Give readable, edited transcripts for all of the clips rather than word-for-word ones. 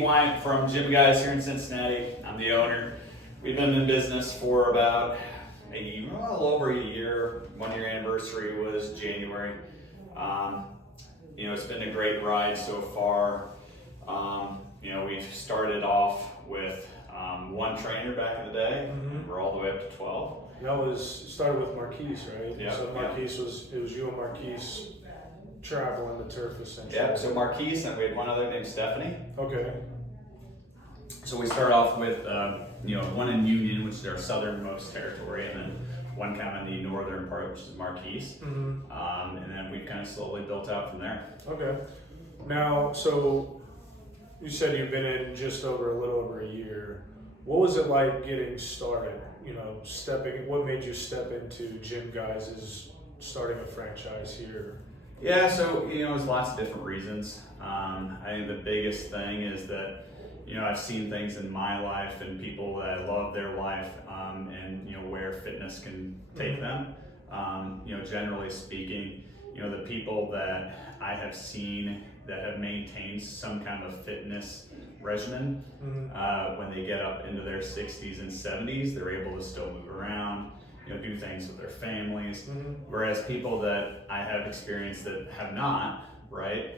Wyant from GymGuyz here in Cincinnati. I'm the owner. We've been in business for about a little over a year. 1 year anniversary was January. It's been a great ride so far. We've started off with one trainer back in the day. We're all the way up to 12. That started with Marquise, right? Yeah. So Marquise it was you and Marquise traveling the turf essentially. Yeah, so Marquise, and we had one other named Stephanie. Okay. So we start off with one in Union, which is our southernmost territory, and then one kind of in the northern part, which is Marquise. And then we've kind of slowly built out from there. Okay. Now, so you said you've been in just a little over a year. What was it like getting started? What made you step into GymGuyz as starting a franchise here? Yeah, so there's lots of different reasons. I think the biggest thing is that I've seen things in my life and people that I love their life, and where fitness can take them. Generally speaking, the people that I have seen that have maintained some kind of fitness regimen, when they get up into their 60s and 70s, they're able to still move around, do things with their families. Whereas people that I have experienced that have not, right?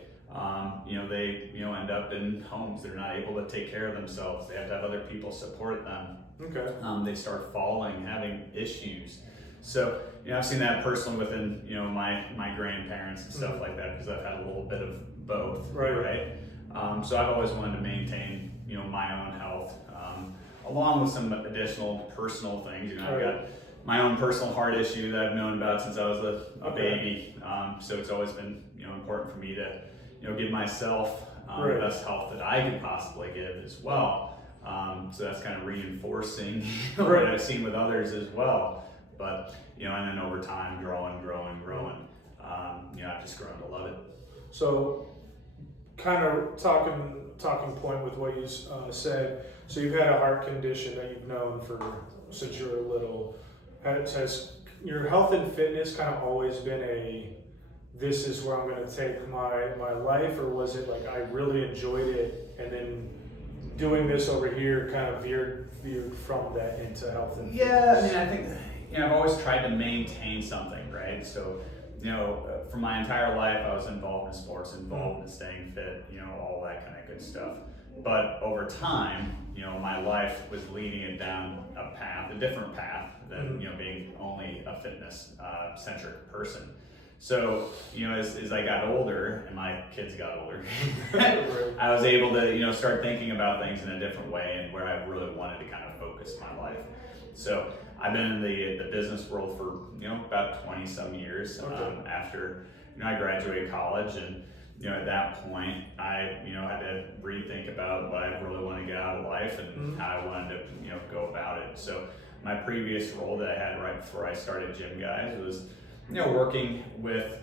They end up in homes. They're not able to take care of themselves. They have to have other people support them. Okay. They start falling, having issues. So I've seen that personally within my grandparents and stuff like that, because I've had a little bit of both. Right. So I've always wanted to maintain my own health, along with some additional personal things. I've got my own personal heart issue that I've known about since I was a baby. So it's always been important for me to give myself the best health that I could possibly give as well. So that's kind of reinforcing what I've seen with others as well. But and then over time, growing. I've just grown to love it. So, kind of talking point with what you said. So you've had a heart condition that you've known since you were little. Has your health and fitness kind of always been this is where I'm going to take my life, or was it like I really enjoyed it and then doing this over here kind of veered from that into health and fitness? Yeah, I think I've always tried to maintain something, right? So for my entire life I was involved in sports, involved in staying fit, all that kind of good stuff. But over time, my life was leading it down a different path than being only a fitness centric person. So as I got older and my kids got older, I was able to start thinking about things in a different way and where I really wanted to kind of focus my life. So I've been in the business world for about 20 some years. After I graduated college, and at that point I had to rethink about what I really wanted to get out of life and how I wanted to go about it. So my previous role that I had right before I started GymGuyz was working with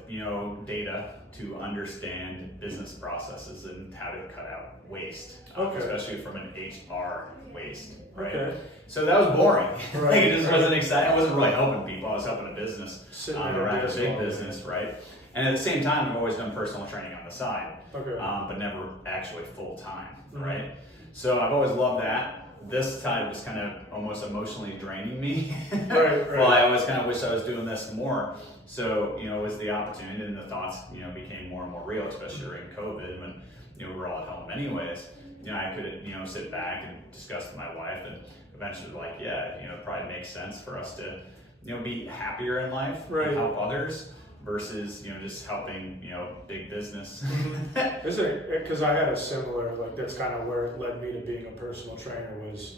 data to understand business processes and how to cut out waste, especially from an HR waste, right? Okay. So that was boring. Right. It just wasn't exciting. I wasn't really helping people. I was helping a business run a big business, right? And at the same time, I've always done personal training on the side, but never actually full time, right? So I've always loved that. This time was kind of almost emotionally draining me. Well, I always kind of wish I was doing this more. So, it was the opportunity, and the thoughts, became more and more real, especially during COVID when, we were all at home anyways. I could, sit back and discuss with my wife, and eventually it probably makes sense for us to, be happier in life, and help others versus, just helping, big business. Because I had a similar, that's kind of where it led me to being a personal trainer was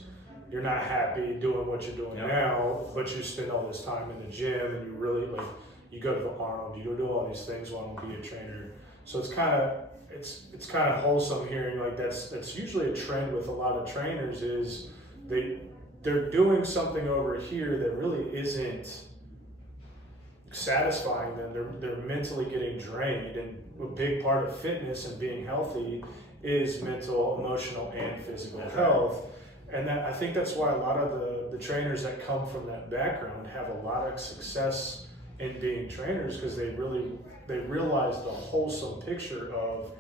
you're not happy doing what you're doing now, but you spend all this time in the gym and you really you go to the Arnold, you go do all these things while I'm being a trainer. So it's kind of wholesome hearing that's usually a trend with a lot of trainers is they're doing something over here that really isn't satisfying them. They're mentally getting drained, and a big part of fitness and being healthy is mental, emotional, and physical health. And I think that's why a lot of the trainers that come from that background have a lot of success in being trainers, because they realize the wholesome picture of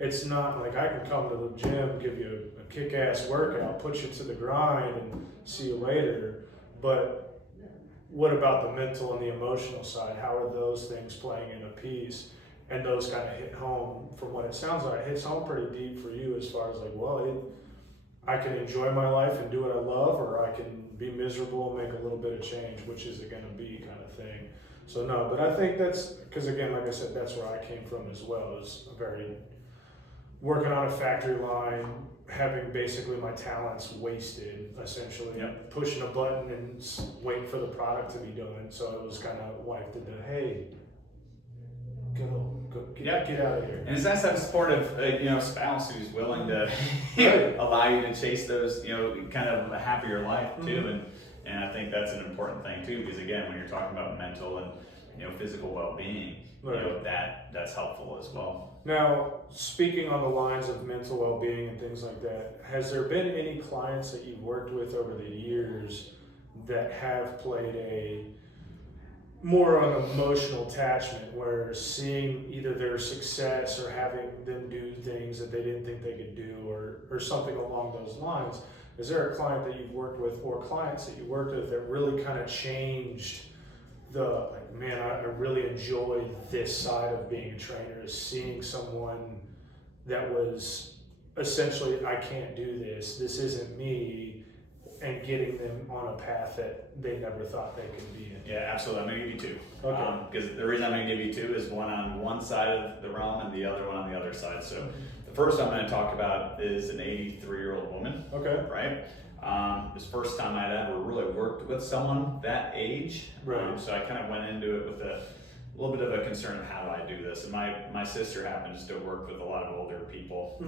it's not like I can come to the gym, give you a kick-ass workout, put you to the grind, and see you later. But what about the mental and the emotional side? How are those things playing in a piece? And those kind of hit home. From what it sounds like, it hits home pretty deep for you as far as like, well, I can enjoy my life and do what I love, or I can be miserable and make a little bit of change. Which is it going to be, kind of thing. So no, but I think that's because, again, like I said, that's where I came from as well. Is working on a factory line, having basically my talents wasted, essentially, Yep. pushing a button and waiting for the product to be done. So it was kind of wiped into, hey, get out of here. And it's nice to have a supportive, spouse who's willing to allow you to chase those, kind of a happier life too. And I think that's an important thing too, because again, when you're talking about mental and physical well-being, that's helpful as well. Now, speaking on the lines of mental well-being and things like that, has there been any clients that you've worked with over the years that have played a more on emotional attachment, where seeing either their success or having them do things that they didn't think they could do, or something along those lines? Is there a client that you've worked with, or clients that you worked with, that really kind of changed man, I really enjoy this side of being a trainer, is seeing someone that was essentially, I can't do this isn't me, and getting them on a path that they never thought they could be in? Yeah, absolutely. I'm going to give you two. Okay. Because the reason I'm going to give you two is one on one side of the realm and the other one on the other side. So the first I'm going to talk about is an 83-year-old woman. Okay. Right? This first time I'd ever really worked with someone that age. Right. So I kind of went into it with a little bit of a concern of how do I do this. And my sister happens to work with a lot of older people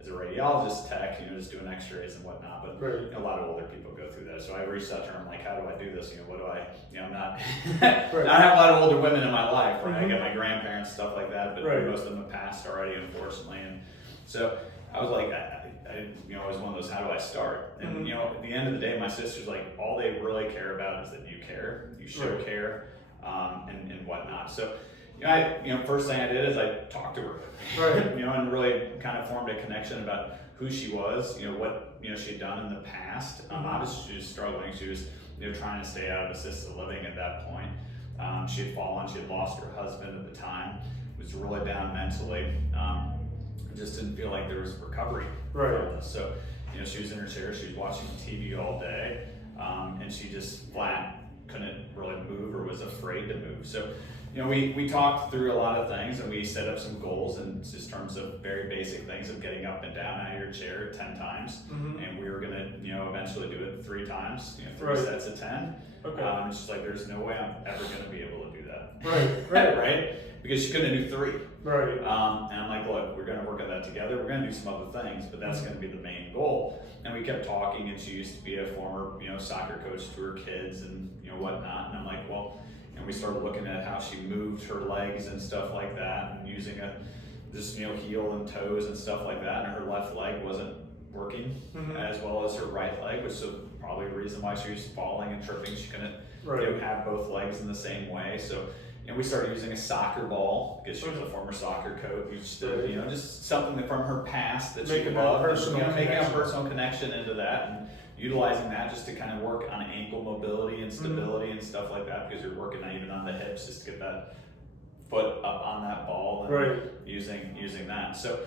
as a radiologist tech, just doing x-rays and whatnot. But Right. a lot of older people go through that. So I reached out to her, I'm like, how do I do this? What do I, I'm not, Right. I have a lot of older women in my life, right? I got my grandparents, stuff like that, but Right. most of them have passed already, unfortunately. And so I was like, I it was one of those, how do I start? And at the end of the day, my sister's like, all they really care about is that you care, you show Right. care, and whatnot. So, first thing I did is I talked to her, Right. and really kind of formed a connection about who she was, what she'd done in the past. Obviously, she was struggling. She was trying to stay out of assisted living at that point. She had fallen. She had lost her husband at the time. Was really down mentally. Just didn't feel like there was recovery. Right. So, she was in her chair, she was watching TV all day, and she just flat couldn't really move or was afraid to move. So, we talked through a lot of things, and we set up some goals in just terms of very basic things of getting up and down out of your chair 10 times, and we were gonna, eventually do it 3 times, 3 Right. sets of 10. Okay. She's like, there's no way I'm ever gonna be able to do that. Right. Right? Because she couldn't do 3. Right. And I'm like, look, we're gonna work on that together. We're gonna do some other things, but that's gonna be the main goal. And we kept talking, and she used to be a former, soccer coach to her kids and whatnot. And I'm like, well, and we started looking at how she moved her legs and stuff like that, and using this heel and toes and stuff like that. And her left leg wasn't working as well as her right leg, which is probably the reason why she was falling and tripping. She couldn't have both legs in the same way. So. And we started using a soccer ball because she was a former soccer coach. We just did, just something that from her past that she loved, making a personal connection into that and utilizing that just to kind of work on ankle mobility and stability and stuff like that, because you're working even on the hips just to get that foot up on that ball and using that. So,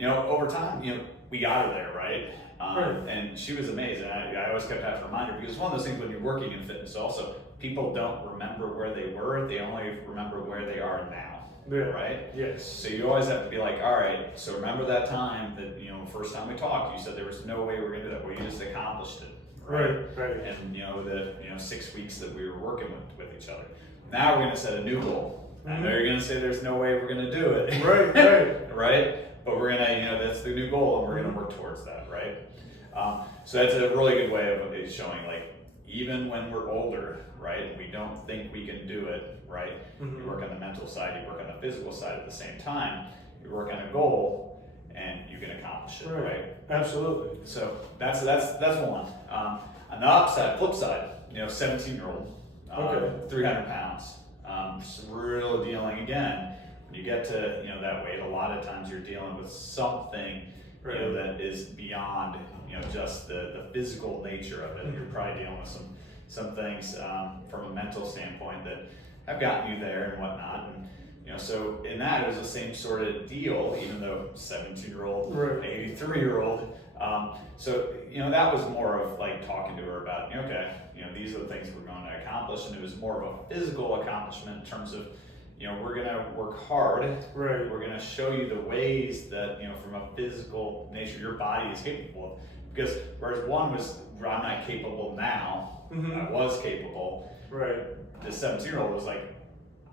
over time, we got her there, right? And she was amazing. I always kept having to remind her, because it's one of those things when you're working in fitness also, people don't remember where they were, they only remember where they are now, right? Yes. So you always have to be like, all right, so remember that time that, first time we talked, you said there was no way we were gonna do that, well, you just accomplished it, right? And the 6 weeks that we were working with each other. Now we're gonna set a new goal. And they're gonna say there's no way we're gonna do it. Right? But we're gonna, that's the new goal, and we're gonna work towards that, right? So that's a really good way of showing, like, even when we're older, right, we don't think we can do it, right? You work on the mental side, you work on the physical side at the same time, you work on a goal, and you can accomplish it, right? Absolutely. So that's one. On the flip side, 17-year-old, 300 pounds, just real dealing again you get to, that weight, a lot of times you're dealing with something, that is beyond, just the physical nature of it. You're probably dealing with some things from a mental standpoint that have gotten you there and whatnot. And, so in that, it was the same sort of deal, even though 17-year-old, 83-year-old. So, that was more of like talking to her about, okay, these are the things we're going to accomplish. And it was more of a physical accomplishment in terms of, we're going to work hard. Right. We're going to show you the ways that, from a physical nature, your body is capable of. Because whereas one was, I'm not capable now, I was capable. Right. The 17-year-old was like,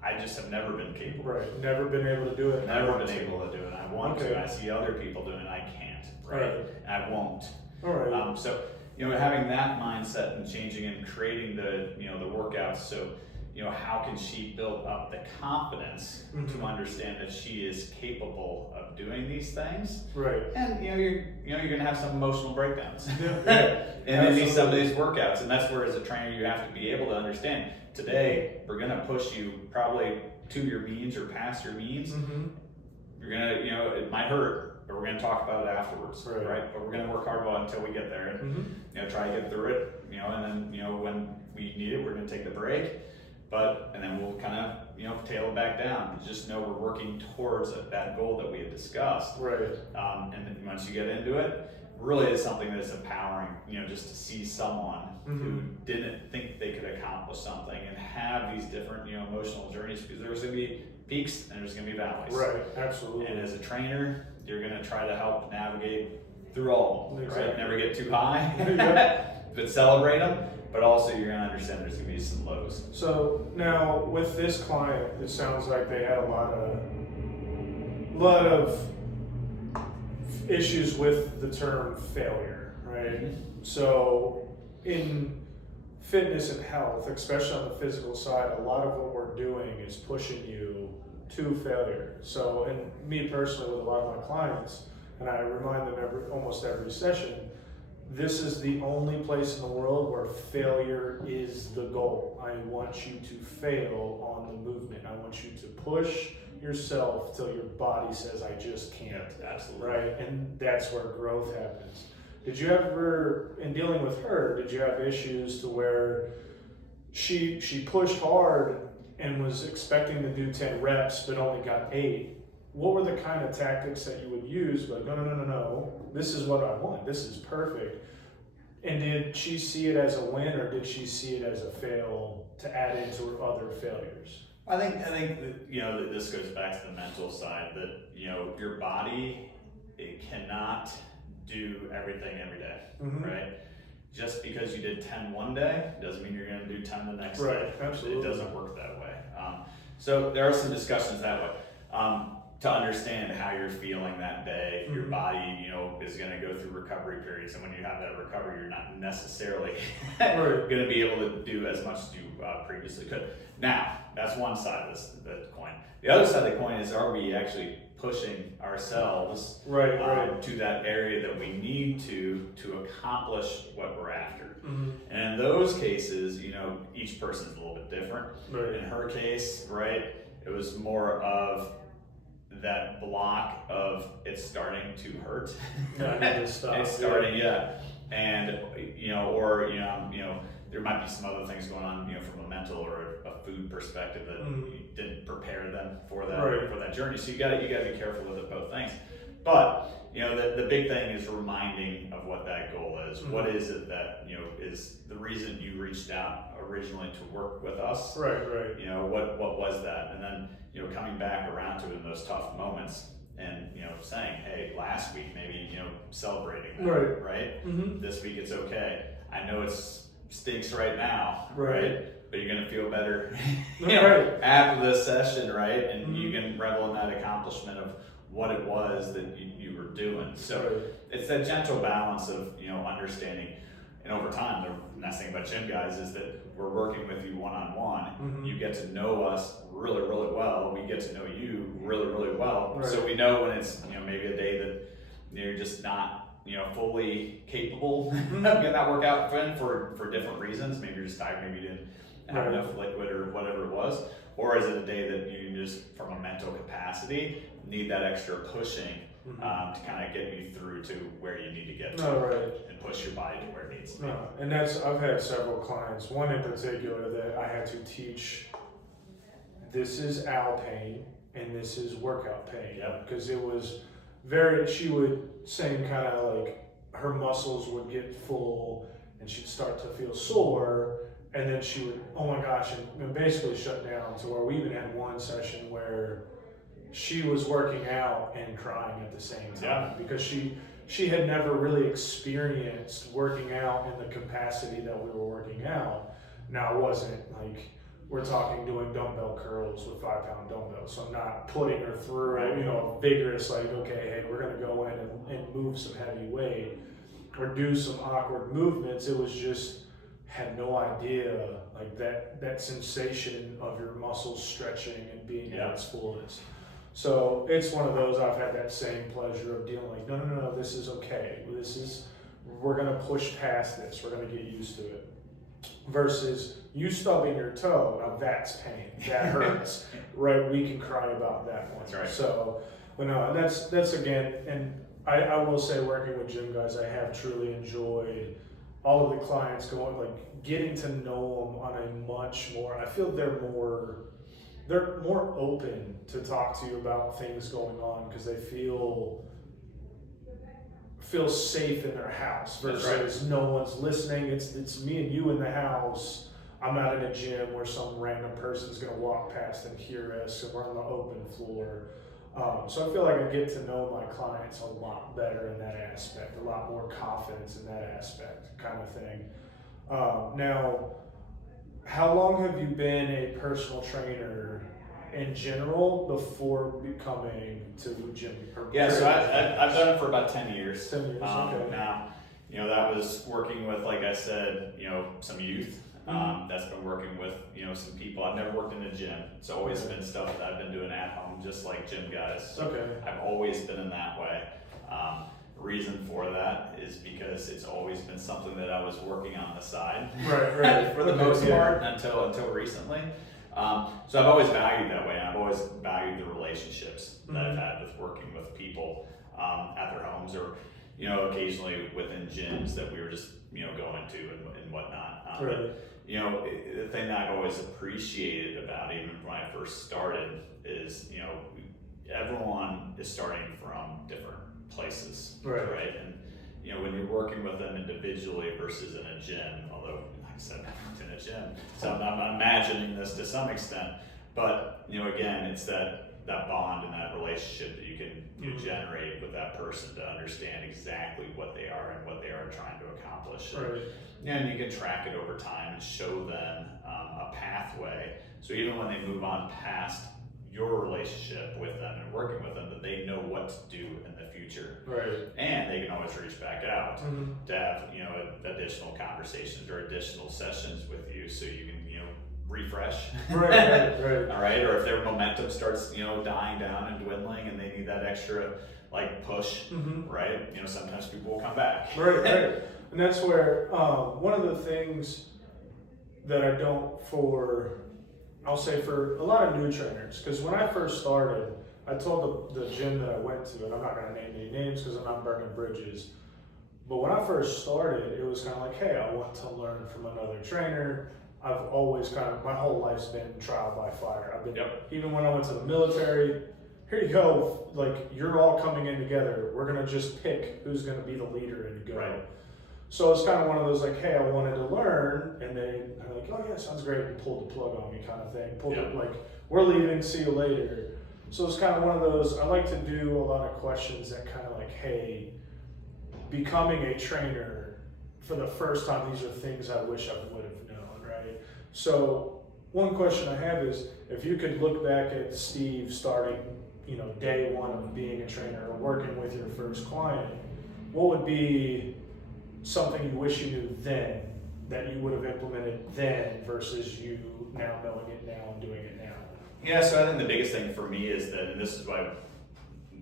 I just have never been capable. Right. Never been able to do it. Never been able to do it. I want to. I see other people doing it. I can't. Right. And I won't. All right. So, having that mindset and changing and creating the, the workouts. So, how can she build up the confidence to understand that she is capable of doing these things? Right. And you're gonna have some emotional breakdowns. Yeah. And in some of these workouts, and that's where as a trainer you have to be able to understand. Today we're gonna push you probably to your means or past your means. You're gonna, it might hurt, but we're gonna talk about it afterwards, right? But we're gonna work hard on it until we get there, and try to get through it. And then when we need it, we're gonna take the break. And then we'll kind of, tail it back down. Just know we're working towards that goal that we had discussed. Right. And then once you get into it, really is something that's empowering, just to see someone who didn't think they could accomplish something and have these different, emotional journeys, because there's going to be peaks and there's going to be valleys. Right, absolutely. And as a trainer, you're going to try to help navigate through all of them, right? Never get too high, but celebrate them. But also you're going to understand there's going to be some lows. So now with this client, it sounds like they had a lot of issues with the term failure, right? So in fitness and health, especially on the physical side, a lot of what we're doing is pushing you to failure. So, and me personally with a lot of my clients, and I remind them almost every session, this is the only place in the world where failure is the goal. I want you to fail on the movement. I want you to push yourself till your body says, I just can't. Absolutely. Right? And that's where growth happens. Did you ever, in dealing with her, did you have issues to where she pushed hard and was expecting to do 10 reps but only got 8? What were the kind of tactics that you would use? Like, no, this is what I want. This is perfect. And did she see it as a win, or did she see it as a fail to add into her other failures? I think that, that this goes back to the mental side, that, your body, it cannot do everything every day, right? Just because you did 10 one day doesn't mean you're going to do 10 the next day. Absolutely. It doesn't work that way. So there are some discussions that way. To understand how you're feeling that day, your body, is going to go through recovery periods, and when you have that recovery, you're not necessarily going to be able to do as much as you previously could. Now, that's one side of the coin. The other side of the coin is, are we actually pushing ourselves to that area that we need to accomplish what we're after? And in those cases, each person is a little bit different. In her case, it was more of that block of it's starting to hurt. I need to stop. It's starting, and there might be some other things going on, from a mental or a food perspective that you didn't prepare them for that journey. So you got to be careful with both things. But the big thing is reminding of what that goal is. What is it that is the reason you reached out originally to work with us? Right. What was that? And then coming back around to it in those tough moments, and saying, hey, last week maybe celebrating that, right? This week it's okay. I know it stinks right now, right? But you're gonna feel better after this session, right? And you can revel in that accomplishment of what it was that you were doing. So it's that gentle balance of understanding. And over time, the nice thing about GymGuyz is that we're working with you one-on-one. You get to know us really, really well. We get to know you really, really well. So we know when it's maybe a day that you're just not fully capable of getting that workout in for different reasons. Maybe you're just tired. Maybe you didn't have enough liquid or whatever it was. or is it a day that you just, from a mental capacity, need that extra pushing to kind of get you through to where you need to get to, and push your body to where it needs to be. And I've had several clients, one in particular that I had to teach, this is owl pain and this is workout pain. Because it was she would saying kind of like her muscles would get full and she'd start to feel sore, and then she would, oh my gosh, and basically shut down, to where we even had one session where she was working out and crying at the same time because she had never really experienced working out in the capacity that we were working out. Now, it wasn't like we're talking doing dumbbell curls with 5-pound dumbbells, so I'm not putting her through vigorous, like, okay, hey, we're gonna go in and move some heavy weight or do some awkward movements. It was just, had no idea, like that sensation of your muscles stretching and being at its fullest. So it's one of those, I've had that same pleasure of dealing like, no, this is okay. We're gonna push past this. We're gonna get used to it. Versus you stubbing your toe, now that's pain. That hurts, right? We can cry about that one. That's right. So, but no, that's again, and I will say, working with GymGuyz, I have truly enjoyed all of the clients getting to know them on a much more, I feel they're more open to talk to you about things going on because they feel safe in their house versus no one's listening. It's me and you in the house. I'm not in a gym where some random person's gonna walk past and hear us, and we're on the open floor. So I feel like I get to know my clients a lot better in that aspect, a lot more confidence in that aspect, kind of thing. Now, how long have you been a personal trainer in general before becoming to gym? So I've done it for about 10 years. 10 years, okay. Now, that was working with, like I said, some youth. That's been working with, some people. I've never worked in a gym. It's always been stuff that I've been doing at home, just like GymGuyz. So I've always been in that way. Reason for that is because it's always been something that I was working on the side, right. for the most part until recently. So I've always valued that way, and I've always valued the relationships that I've had with working with people at their homes, or occasionally within gyms that we were just going to and whatnot. The thing that I've always appreciated about, even when I first started, is everyone is starting from different places, right? And when you're working with them individually versus in a gym, although like I said, I worked in a gym, so I'm imagining this to some extent, but again, it's that bond and that relationship that you can generate with that person to understand exactly what they are and what they are trying to accomplish. And you can track it over time and show them a pathway. So even when they move on past your relationship with them and working with them, that they know what to do in the future. And they can always reach back out to have additional conversations or additional sessions with you, so you can refresh. All right. Or if their momentum starts dying down and dwindling, and they need that extra push, right? Sometimes people will come back. And that's where one of the things that I don't I'll say for a lot of new trainers, because when I first started, I told the gym that I went to, and I'm not going to name any names because I'm not burning bridges, but when I first started, it was kind of like, hey, I want to learn from another trainer. I've always my whole life's been trial by fire. I've been, even when I went to the military, here you go, you're all coming in together. We're going to just pick who's going to be the leader and go. So it's kind of one of those hey, I wanted to learn, and they are like, oh yeah, sounds great, and pulled the plug on me kind of thing. We're leaving, see you later. So it's kind of one of those, I like to do a lot of questions that kind of hey, becoming a trainer for the first time, these are things I wish I would have known, right? So one question I have is, if you could look back at Steve starting, day one of being a trainer or working with your first client, what would be something you wish you knew then that you would have implemented then versus you now knowing it now and doing it now? So I think the biggest thing for me is that, and this is why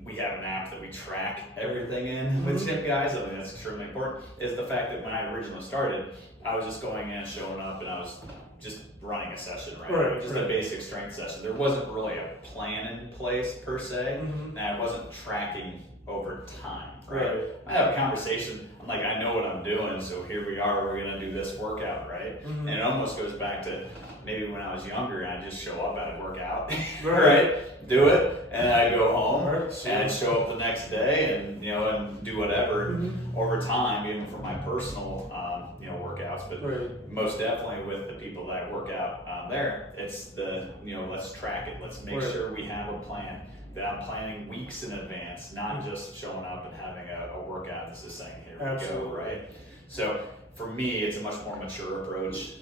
we have an app that we track everything in with GymGuyz, I think that's extremely important, is the fact that when I originally started, I was just going in, showing up, and I was just running a session, right? Right, Just right. a basic strength session. There wasn't really a plan in place per se, and I wasn't tracking over time, right? I have a conversation, I'm like, I know what I'm doing, so here we are, we're gonna do this workout, right? And it almost goes back to maybe when I was younger and I just show up at a workout, right? Do it, and then I go home and I'd show up the next day and, you know, and do whatever. Over time, even for my personal, you know, workouts, but most definitely with the people that I work out there, it's the, you know, let's track it. Let's make sure we have a plan, that I'm planning weeks in advance, not just showing up and having a workout and just saying, here we go, right? So for me, it's a much more mature approach.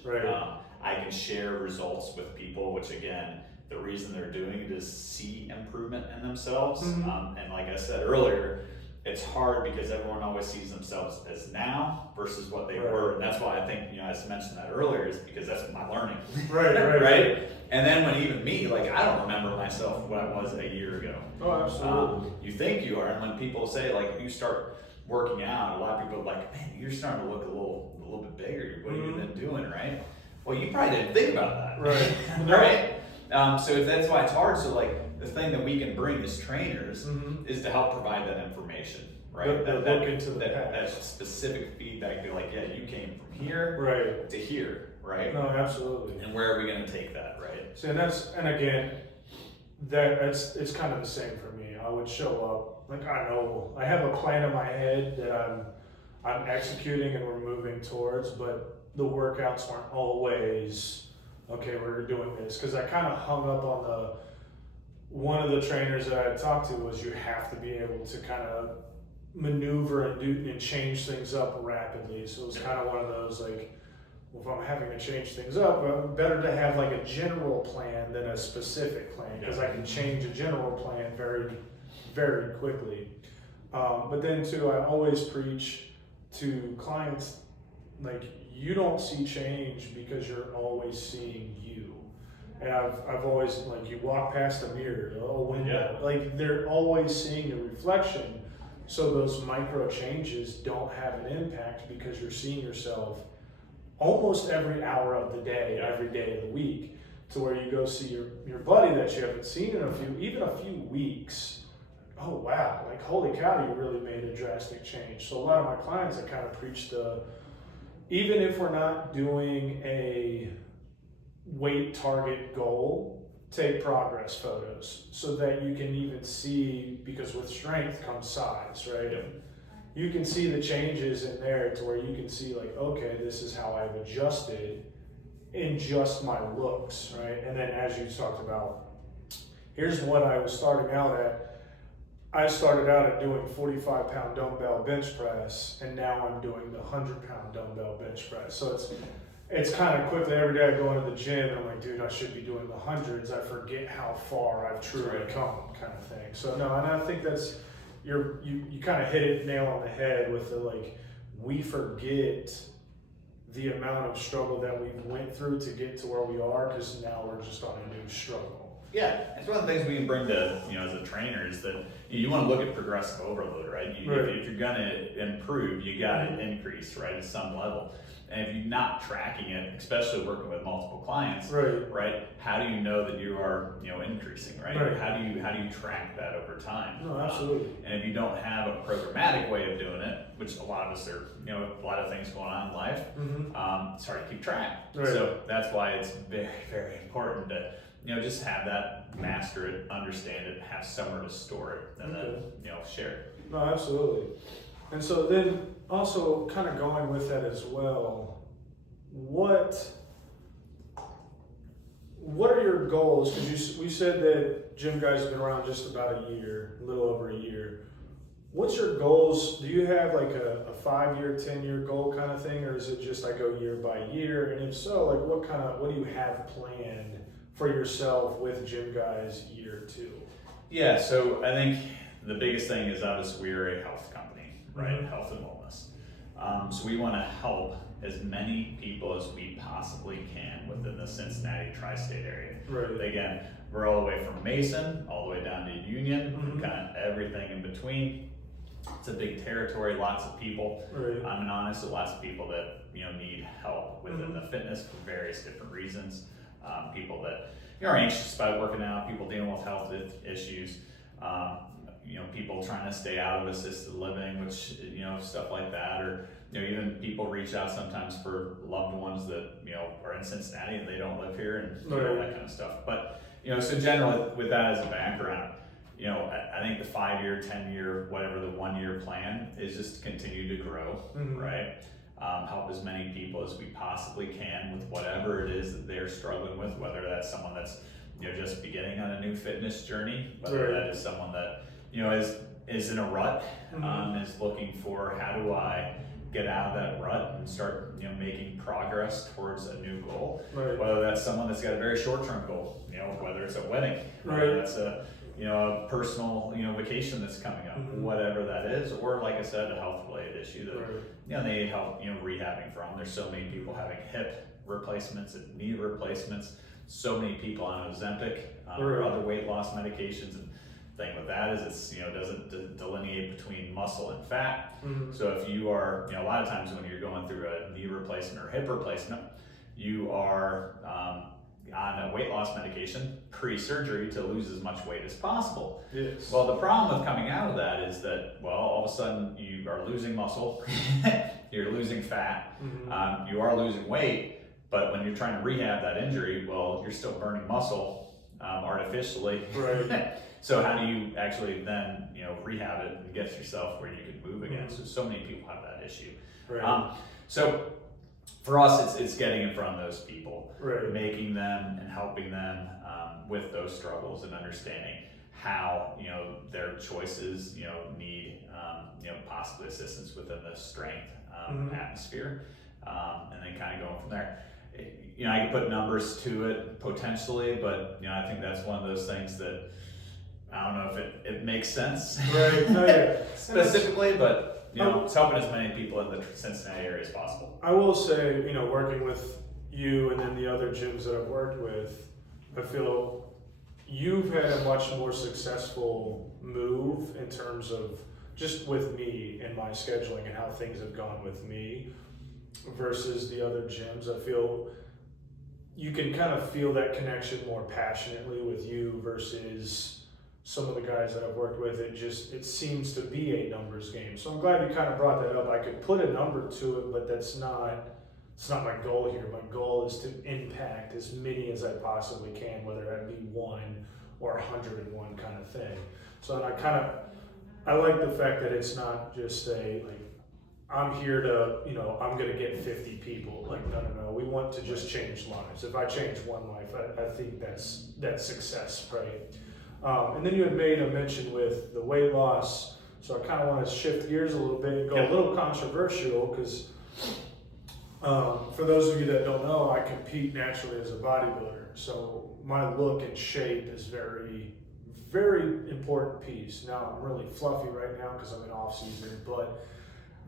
I can share results with people, which again, the reason they're doing it is see improvement in themselves. And like I said earlier, it's hard because everyone always sees themselves as now versus what they were. And that's why I think, you know, I just mentioned that earlier, is because that's my learning. Right? And then when even me, like, I don't remember myself what I was a year ago. Oh, absolutely. You think you are, and when people say, like, you start working out, a lot of people are like, man, you're starting to look a little bit bigger. What have you been doing, right? Well, you probably didn't think about that. Right? So that's why it's hard. So like the thing that we can bring as trainers is to help provide that information, right? That specific feedback. Be like, yeah, you came from here to here, right? No, absolutely. And where are we going to take that, right? See, and again, it's kind of the same for me. I would show up, like, I know I have a plan in my head that I'm executing and we're moving towards, but the workouts weren't always, okay, we're doing this. Because I kind of hung up on one of the trainers that I talked to was, you have to be able to kind of maneuver and change things up rapidly. So it was kind of one of those, like, well, if I'm having to change things up, better to have like a general plan than a specific plan, because I can change a general plan very, very quickly. But then too, I always preach to clients, like, you don't see change because you're always seeing you. And I've always, like, you walk past a mirror, a window, like, they're always seeing the reflection. So those micro changes don't have an impact because you're seeing yourself almost every hour of the day, every day of the week, to where you go see your buddy that you haven't seen in a few weeks. Oh wow, like, holy cow, you really made a drastic change. So a lot of my clients, I kind of preach even if we're not doing a weight target goal, take progress photos so that you can even see, because with strength comes size, right? You can see the changes in there to where you can see, like, okay, this is how I've adjusted in just my looks, right? And then as you talked about, here's what I was starting out at. I started out at doing 45-pound dumbbell bench press, and now I'm doing the 100-pound dumbbell bench press. So it's kind of quickly, every day I go into the gym and I'm like, dude, I should be doing the hundreds. I forget how far I've truly come, kind of thing. So no, and I think that's, you kind of hit it nail on the head with the, like, we forget the amount of struggle that we went through to get to where we are, because now we're just on a new struggle. Yeah, it's one of the things we can bring to, you know, as a trainer, is that you want to look at progressive overload, right? If you're going to improve, you got to increase, right, at some level. And if you're not tracking it, especially working with multiple clients, right, how do you know that you are, you know, increasing, right? How do you track that over time? No, absolutely. And if you don't have a programmatic way of doing it, which a lot of us are, you know, a lot of things going on in life, it's hard to keep track. So that's why it's very, very important to, you know, just have that, master it, understand it, have somewhere to store it, and then, you know, share it. No, absolutely. And so then also kind of going with that as well, what are your goals? Because we said that GymGuyz has been around just about a year, a little over a year. What's your goals? Do you have like a 5-year, 10-year goal kind of thing, or is it just I go year by year? And if so, like, what do you have planned for yourself with GymGuyz year 2? Yeah, so I think the biggest thing is, obviously, we're a health company, right? Health and wellness. So we want to help as many people as we possibly can within the Cincinnati tri-state area. Again, we're all the way from Mason, all the way down to Union, kind of everything in between. It's a big territory, lots of people. Right. And honestly, lots of people that need help within the fitness for various different reasons. People that are anxious about working out, people dealing with health issues, people trying to stay out of assisted living, which stuff like that, or even people reach out sometimes for loved ones that are in Cincinnati and they don't live here, and all that kind of stuff. But so generally with that as a background, I think the 5-year, 10-year, whatever the 1-year plan is just to continue to grow, right? Help as many people as we possibly can with whatever it is that they're struggling with, whether that's someone that's just beginning on a new fitness journey, whether that is someone that is in a rut, is looking for how do I get out of that rut and start making progress towards a new goal, whether that's someone that's got a very short-term goal, whether it's a wedding, whether that's a personal vacation that's coming up, whatever that is, or like I said, a health-related issue that they need help rehabbing from. There's so many people having hip replacements and knee replacements, so many people on Ozempic or other weight loss medications. And the thing with that is it's doesn't delineate between muscle and fat. So if you are a lot of times when you're going through a knee replacement or hip replacement, you are on a weight loss medication pre-surgery to lose as much weight as possible. Yes. Well, the problem with coming out of that is that, all of a sudden you are losing muscle, you're losing fat, you are losing weight, but when you're trying to rehab that injury, you're still burning muscle artificially. Right. So how do you actually then, rehab it and get yourself where you can move again? So many people have that issue. Right. So for us, it's getting in front of those people, making them and helping them with those struggles and understanding how their choices need possibly assistance within the strength atmosphere, and then kind of going from there. I can put numbers to it potentially, but I think that's one of those things that I don't know if it makes sense specifically, but it's helping as many people in the Cincinnati area as possible. I will say, working with you and then the other gyms that I've worked with, I feel you've had a much more successful move in terms of just with me and my scheduling and how things have gone with me versus the other gyms. I feel you can kind of feel that connection more passionately with you versus some of the guys that I've worked with. It seems to be a numbers game. So I'm glad you kind of brought that up. I could put a number to it, but it's not my goal here. My goal is to impact as many as I possibly can, whether that be 1 or 101 kind of thing. So I like the fact that it's not just I'm here to, I'm going to get 50 people. No. We want to just change lives. If I change one life, I think that's success, right? And then you had made a mention with the weight loss. So I kind of want to shift gears a little bit and go a little controversial because for those of you that don't know, I compete naturally as a bodybuilder. So my look and shape is very, very important piece. Now I'm really fluffy right now because I'm in off season, but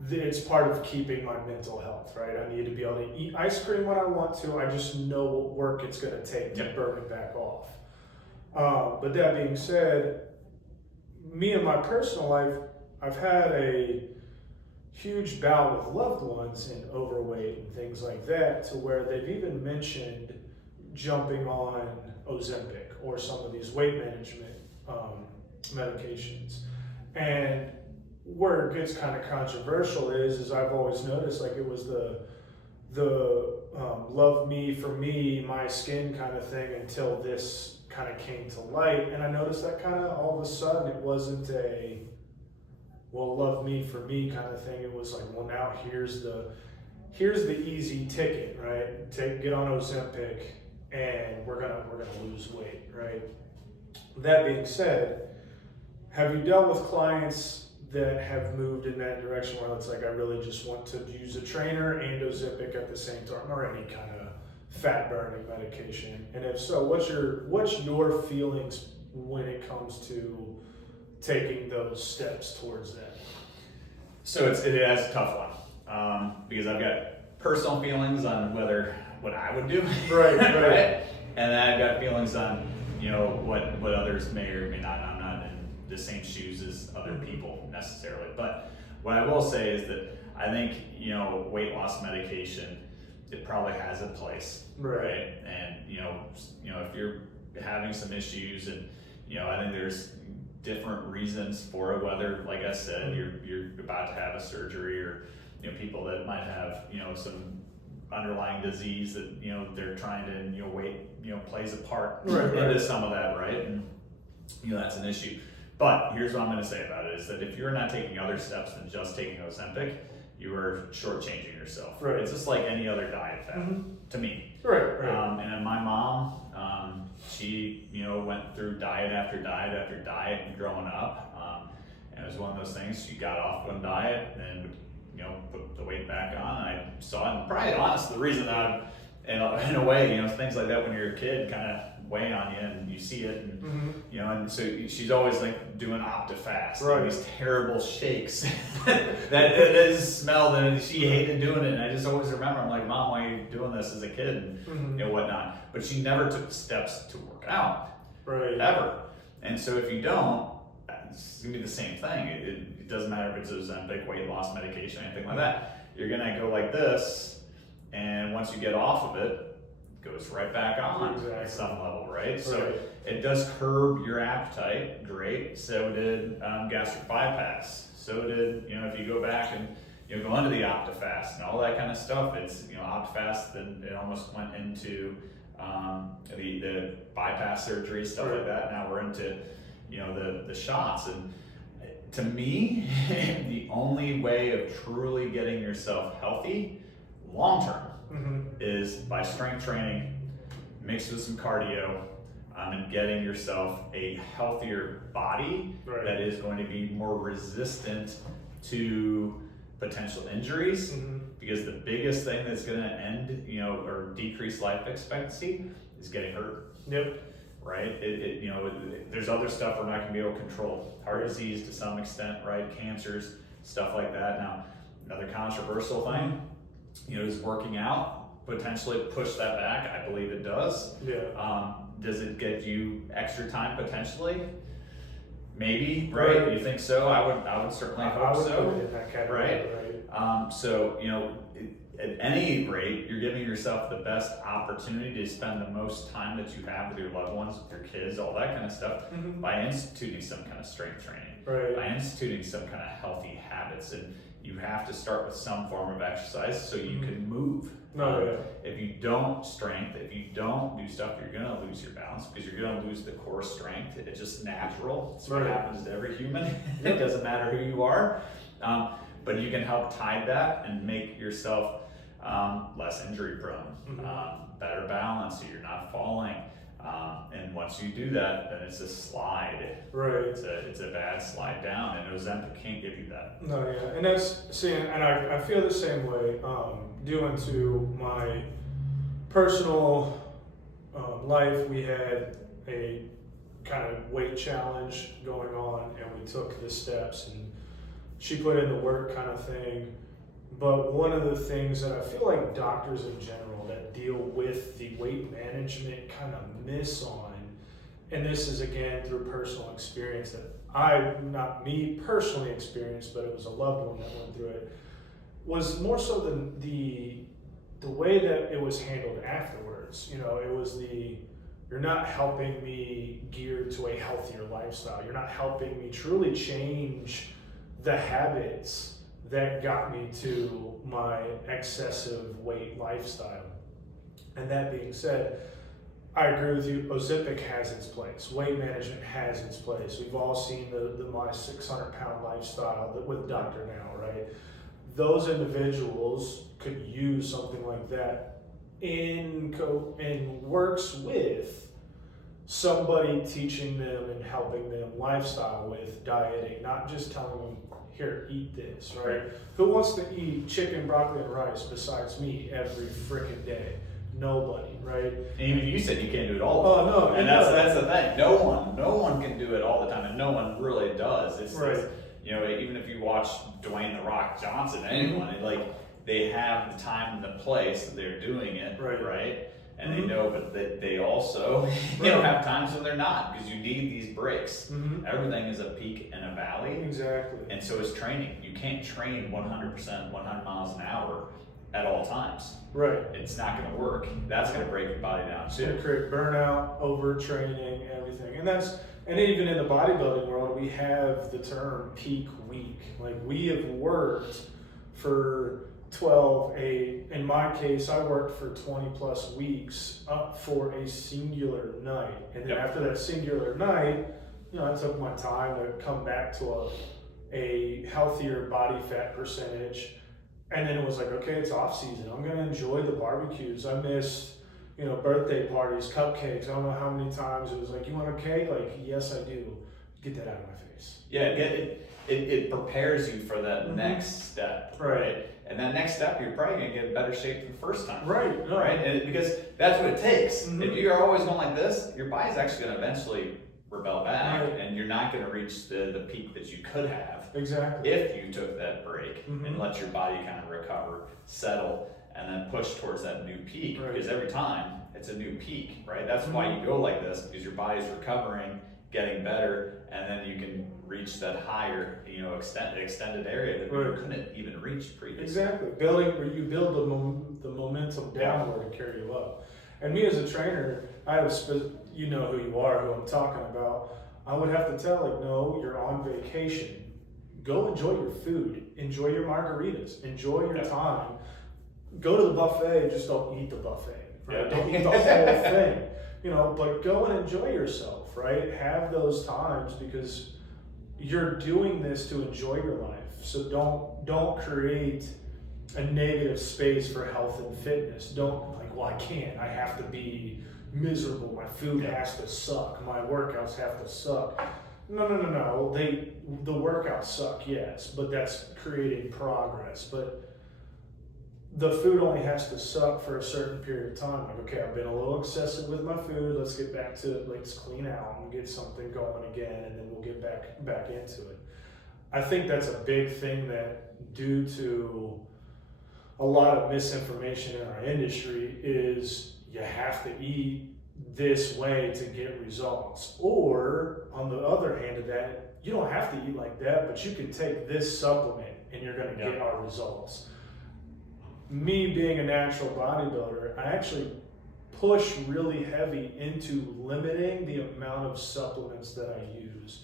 it's part of keeping my mental health, right? I need to be able to eat ice cream when I want to. I just know what work it's going to take to burn it back off. But that being said, me in my personal life, I've had a huge bout with loved ones in overweight and things like that, to where they've even mentioned jumping on Ozempic or some of these weight management medications. And where it gets kind of controversial is I've always noticed it was the love me for me, my skin kind of thing until this kind of came to light. And I noticed that kind of all of a sudden it wasn't a love me for me kind of thing. It was now here's the easy ticket, right? Get on Ozempic and we're gonna lose weight, right? That being said, have you dealt with clients that have moved in that direction where it's I really just want to use a trainer and Ozempic at the same time, or any kind of fat burning medication? And if so, what's your feelings when it comes to taking those steps towards that? So it is a tough one because I've got personal feelings on what I would do, right? And then I've got feelings on what others may or may not. I'm not in the same shoes as other people necessarily. But what I will say is that I think, weight loss medication, it probably has a place, right? And if you're having some issues, and I think there's different reasons for it, whether, like I said, you're about to have a surgery, or people that might have some underlying disease that they're trying to weight plays a part into some of that, right? And that's an issue. But here's what I'm going to say about it, is that if you're not taking other steps than just taking Ozempic, you are shortchanging yourself. Right. It's just like any other diet fad to me. Right. And then my mom, she went through diet after diet after diet growing up. And it was one of those things. She got off one diet and would put the weight back on. I saw it, and probably honestly the reason that in a way, things like that when you're a kid kind of weigh on you, and you see it, and and so she's always like doing Optifast, like these terrible shakes that is smelled, and she hated doing it. And I just always remember, I'm like, Mom, why are you doing this as a kid, and whatnot? But she never took steps to work out, ever. And so if you don't, it's gonna be the same thing. It doesn't matter if it's Ozempic, weight loss medication, anything like that. You're gonna go like this, and once you get off of it, goes right back on at some level, right? So it does curb your appetite, great. So did gastric bypass. So did, if you go back and go into the Optifast and all that kind of stuff. It's Optifast, then it almost went into the bypass surgery, stuff like that. Now we're into the shots. And to me, the only way of truly getting yourself healthy long term is by strength training mixed with some cardio, and getting yourself a healthier body that is going to be more resistant to potential injuries. Because the biggest thing that's going to end, or decrease life expectancy is getting hurt. Right? There's other stuff we're not going to be able to control. Heart disease to some extent, right? Cancers, stuff like that. Now, another controversial thing, is working out potentially push that back? I believe it does. Does it get you extra time potentially? Maybe, right? You think so? I would certainly hope so. Put it in that category, So at any rate, you're giving yourself the best opportunity to spend the most time that you have with your loved ones, with your kids, all that kind of stuff, by instituting some kind of strength training, by instituting some kind of healthy habits. And you have to start with some form of exercise so you can move. If you don't strength, if you don't do stuff, you're going to lose your balance, because you're going to lose the core strength. It's just natural. It's what happens to every human. It doesn't matter who you are. But you can help tide that and make yourself less injury prone, better balance so you're not falling. And once you do that, then it's a slide. It's a bad slide down, and Ozempic can't give you that. And I feel the same way. Due into my personal life, we had a kind of weight challenge going on, and we took the steps, and she put in the work kind of thing. But one of the things that I feel like doctors in general that deal with the weight management kind of miss on, and this is again through personal experience that not me personally experienced, but it was a loved one that went through it, was more so than the way that it was handled afterwards. It was you're not helping me gear to a healthier lifestyle. You're not helping me truly change the habits that got me to my excessive weight lifestyle. And that being said, I agree with you. Ozempic has its place. Weight management has its place. We've all seen the my 600-pound lifestyle with Dr. Now, right? Those individuals could use something like that and works with somebody teaching them and helping them lifestyle with dieting, not just telling them, here, eat this, right? Who wants to eat chicken, broccoli, and rice besides me every freaking day? Nobody, right? And even you said you can't do it all the time. No. And that's the thing. No one can do it all the time, and no one really does. It's even if you watch Dwayne "The Rock" Johnson, anyone, they have the time and the place that they're doing it, right? and they know, but they also have times when they're not, because you need these breaks. Everything is a peak and a valley. Exactly. And so is training. You can't train 100%, 100 miles an hour at all times. Right. It's not going to work. That's going to break your body down It's too. going to create burnout, overtraining, everything. And even in the bodybuilding world, we have the term peak week. Like, we have worked for 12, 8. In my case, I worked for 20 plus weeks up for a singular night. And then after that singular night, I took my time to come back to a healthier body fat percentage. And then it was like, okay, it's off season. I'm going to enjoy the barbecues. I missed, birthday parties, cupcakes. I don't know how many times it was like, you want a cake? Like, yes, I do. Get that out of my face. Yeah, it prepares you for that next step, right? And that next step, you're probably going to get in better shape for the first time. Right. No. Right? And because that's what it takes. If you're always going like this, your body's actually going to eventually rebel back, and you're not going to reach the peak that you could have. Exactly. If you took that break and let your body kind of recover, settle, and then push towards that new peak. Because every time it's a new peak, right? That's why you go like this, because your body's recovering, getting better, and then you can reach that higher, extended area that you couldn't even reach previously. Exactly. You build the momentum downward to carry you up. And me as a trainer, I have you know who you are, who I'm talking about. I would have to tell, like, no, you're on vacation. Go enjoy your food. Enjoy your margaritas. Enjoy your time. Go to the buffet. Just don't eat the buffet. Right? Don't eat the whole thing. But go and enjoy yourself. Right? Have those times, because you're doing this to enjoy your life. So don't create a negative space for health and fitness. Don't I can't. I have to be miserable. My food has to suck. My workouts have to suck. No. The workouts suck, yes, but that's creating progress. But the food only has to suck for a certain period of time. Like, okay, I've been a little excessive with my food. Let's get back to it. Let's clean out and get something going again, and then we'll get back into it. I think that's a big thing that, due to a lot of misinformation in our industry, is you have to eat this way to get results. Or on the other hand of that, you don't have to eat like that, but you can take this supplement and you're going to get our results. Me being a natural bodybuilder, I actually push really heavy into limiting the amount of supplements that I use.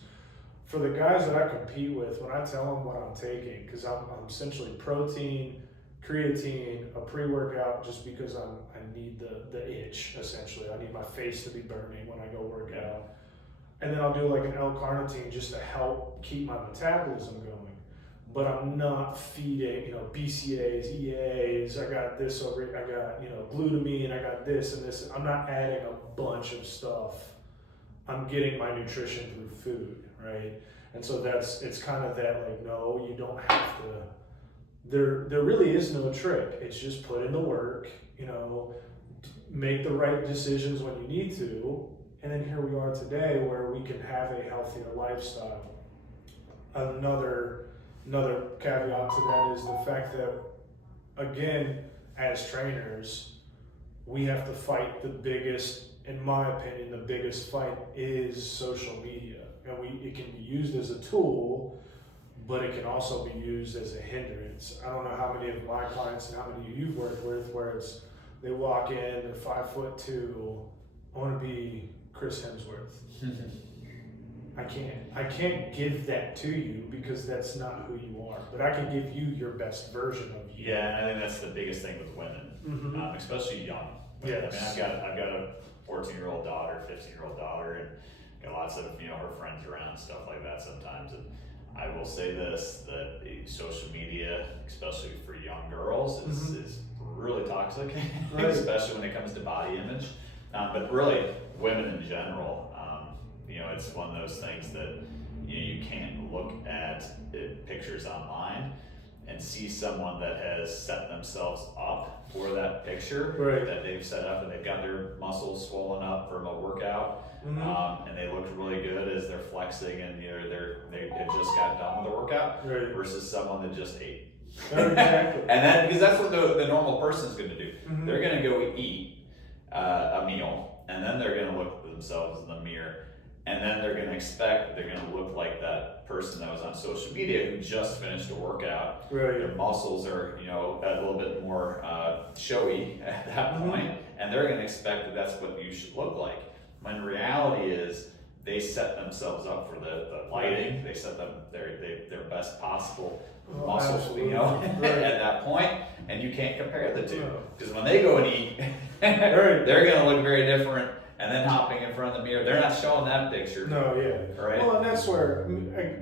For the guys that I compete with, when I tell them what I'm taking, because I'm essentially protein, creatine, a pre-workout, just because I need the itch, essentially. I need my face to be burning when I go work out. And then I'll do like an L-carnitine just to help keep my metabolism going. But I'm not feeding, BCAAs, EAs, I got this over here, I got, glutamine, I got this and this. I'm not adding a bunch of stuff. I'm getting my nutrition through food, right? And so it's kind of that, like, no, you don't have to. There really is no trick. It's just put in the work, make the right decisions when you need to, and then here we are today where we can have a healthier lifestyle. Another caveat to that is the fact that, again, as trainers, we have to fight the biggest, in my opinion, the biggest fight is social media. And it can be used as a tool, but it can also be used as a hindrance. I don't know how many of my clients and how many you've worked with where they walk in, they're 5'2", I want to be Chris Hemsworth. I can't give that to you because that's not who you are, but I can give you your best version of you. Yeah, and I think that's the biggest thing with women, especially young. Yes. I mean, I've got a 14-year-old daughter, 15-year-old daughter, and got lots of her friends around and stuff like that sometimes. And I will say this, that social media, especially for young girls, is really toxic, especially when it comes to body image. But really, women in general, it's one of those things that you can't look at pictures online and see someone that has set themselves up for that picture that they've set up, and they've got their muscles swollen up from a workout, and they look really good as they're flexing, and they just got done with the workout, versus someone that just ate. Exactly. And then, because that's what the normal person's going to do. They're going to go eat, a meal, and then they're going to look at themselves in the mirror, and then they're going to expect they're going to look like that person that was on social media who just finished a workout. Right. Their muscles are, you know, a little bit more showy at that point, and they're going to expect that that's what you should look like. When reality is, they set themselves up for the lighting. They set them their best possible muscles, you know, at that point, and you can't compare the two, because when they go and eat, they're going to look very different. And then hopping in front of the mirror, they're not showing that picture. No, yeah. Right. Well, and that's where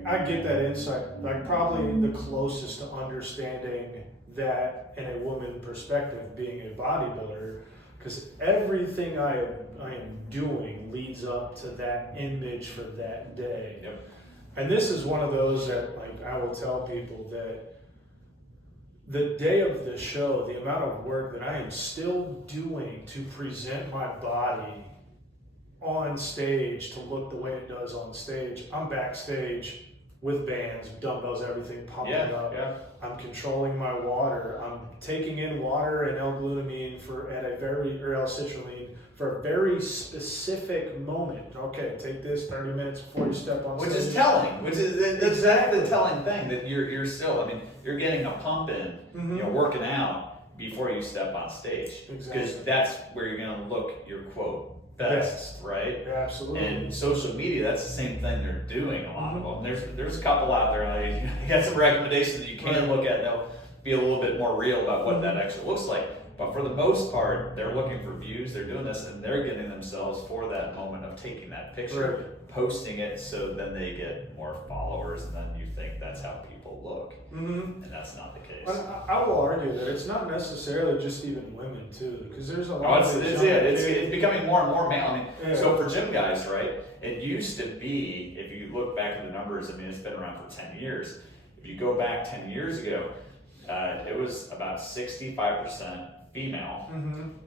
I get that insight. Like probably the closest to understanding that in a woman perspective, being a bodybuilder, because everything I am doing leads up to that image for that day. Yep. And this is one of those that, like, I will tell people that the day of the show, the amount of work that I am still doing to present my body on stage to look the way it does on stage. I'm backstage with bands, dumbbells, everything pumping up. Yeah. I'm controlling my water. I'm taking in water and L-glutamine or L-citrulline for a very specific moment. Okay, take this 30 minutes before you step on stage. Which is telling. Which is exactly the telling thing, that you're still. I mean, you're getting a pump in, you know, working out before you step on stage, because that's where you're going to look your quote best, right? Yeah, absolutely. And social media, that's the same thing they're doing. A lot of them. There's a couple out there, and I got some recommendations that you can look at. They'll be a little bit more real about what that actually looks like. But for the most part, they're looking for views. They're doing this, and they're getting themselves for that moment of taking that picture, posting it, so then they get more followers, and then you think that's how people look, and that's not the case. I will argue that it's not necessarily just even women too, because there's a lot of it's becoming more and more male. I mean, so for GymGuyz, right? It used to be, if you look back at the numbers, I mean, it's been around for 10 years. If you go back 10 years ago, it was about 65% female,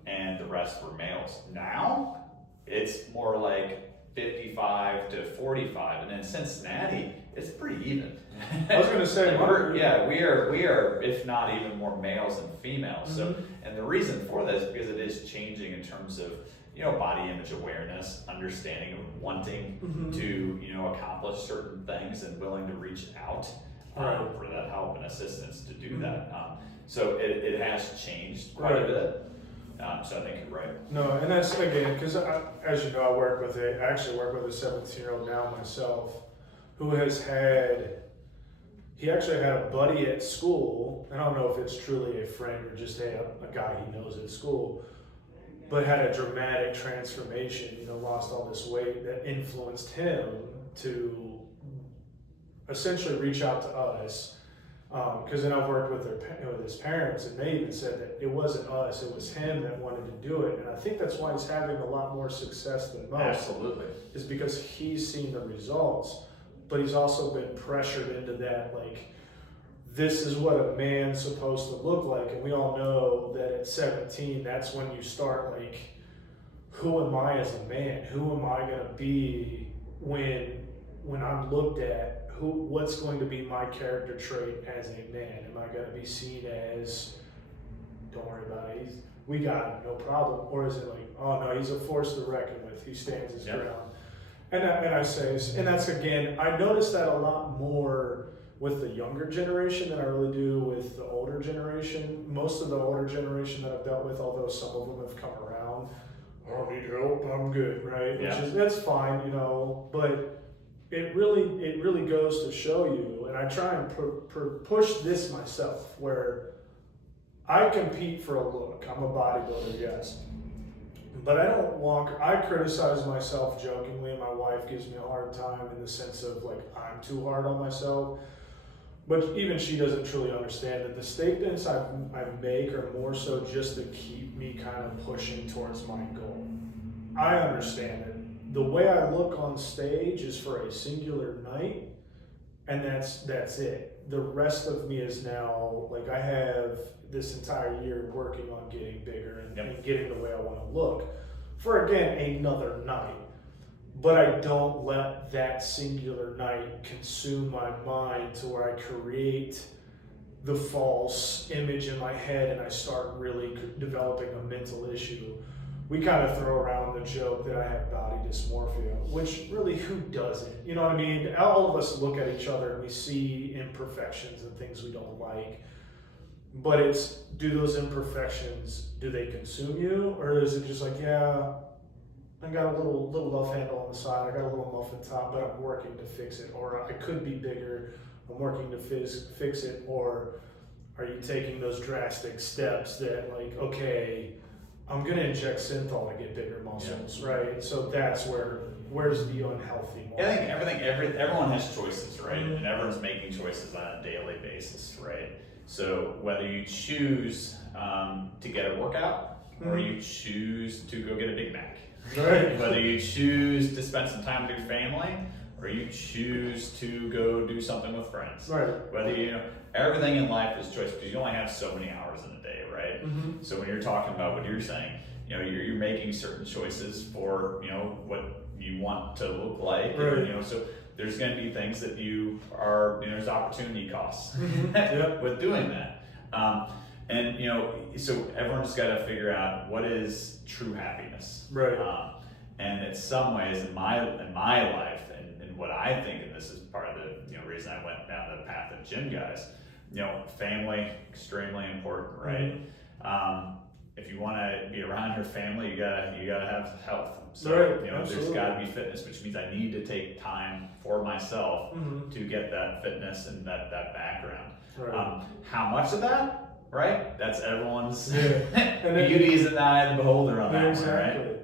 and the rest were males. Now, it's more like 55 to 45, and in Cincinnati, it's pretty even. I was going to say, we are, if not even more males than females. So, and the reason for that is because it is changing in terms of, you know, body image awareness, understanding of wanting to, you know, accomplish certain things and willing to reach out for that help and assistance to do that. So it has changed quite a bit. So I think you're right. No, and that's, again, because as you know, I actually work with a 17-year-old now myself, who he actually had a buddy at school. I don't know if it's truly a friend or just a guy he knows at school, but had a dramatic transformation, you know, lost all this weight that influenced him to essentially reach out to us. Because then I've worked with his parents, and they even said that it wasn't us, it was him that wanted to do it. And I think that's why he's having a lot more success than most. Absolutely. Is because he's seen the results, but he's also been pressured into that, like, this is what a man's supposed to look like. And we all know that at 17, that's when you start, like, who am I as a man? Who am I going to be when I'm looked at? What's going to be my character trait as a man? Am I going to be seen as, don't worry about it, we got him, no problem? Or is it like, oh no, he's a force to reckon with, he stands his ground? And I say, and that's, again, I notice that a lot more with the younger generation than I really do with the older generation. Most of the older generation that I've dealt with, although some of them have come around, I don't need help, I'm good, right? That's fine, you know, but it really goes to show you, and I try and push this myself, where I compete for a look. I'm a bodybuilder, yes, but I criticize myself jokingly, and my wife gives me a hard time in the sense of, like, I'm too hard on myself. But even she doesn't truly understand that the statements I make are more so just to keep me kind of pushing towards my goal. I understand it. The way I look on stage is for a singular night, and that's it. The rest of me is now, like, I have this entire year working on getting bigger and getting the way I want to look for, again, another night. But I don't let that singular night consume my mind to where I create the false image in my head and I start really developing a mental issue. we kind of throw around the joke that I have body dysmorphia, which really, who doesn't? You know what I mean? All of us look at each other and we see imperfections and things we don't like. But it's, do those imperfections, do they consume you? Or is it just like, yeah, I got a little love handle on the side, I got a little muffin top, but I'm working to fix it. Or I could be bigger, I'm working to fix it. Or are you taking those drastic steps that like, okay, I'm gonna inject synthol to get bigger muscles, right? So that's where's the unhealthy one? I think everyone has choices, right? And everyone's making choices on a daily basis, right? So whether you choose to get a workout or you choose to go get a Big Mac, Right. whether you choose to spend some time with your family or you choose to go do something with friends, Right. whether everything in life is choice because you only have so many hours in a day, right? So when you're talking about what you're saying, you're making certain choices for what you want to look like, Right. and, so there's going to be things that you are there's opportunity costs Yep. with doing that, and so everyone's just got to figure out what is true happiness, Right. and in some ways in my life and what I think, and this is part of the reason I went down the path of GymGuyz, family extremely important, right? If you want to be around your family, you gotta have health. So Right, there's absolutely. got to be fitness, which means I need to take time for myself to get that fitness and that background. Right. How much of that? Right? That's everyone's Yeah. And then- beauty is in the eye of the beholder on that one, Exactly. right?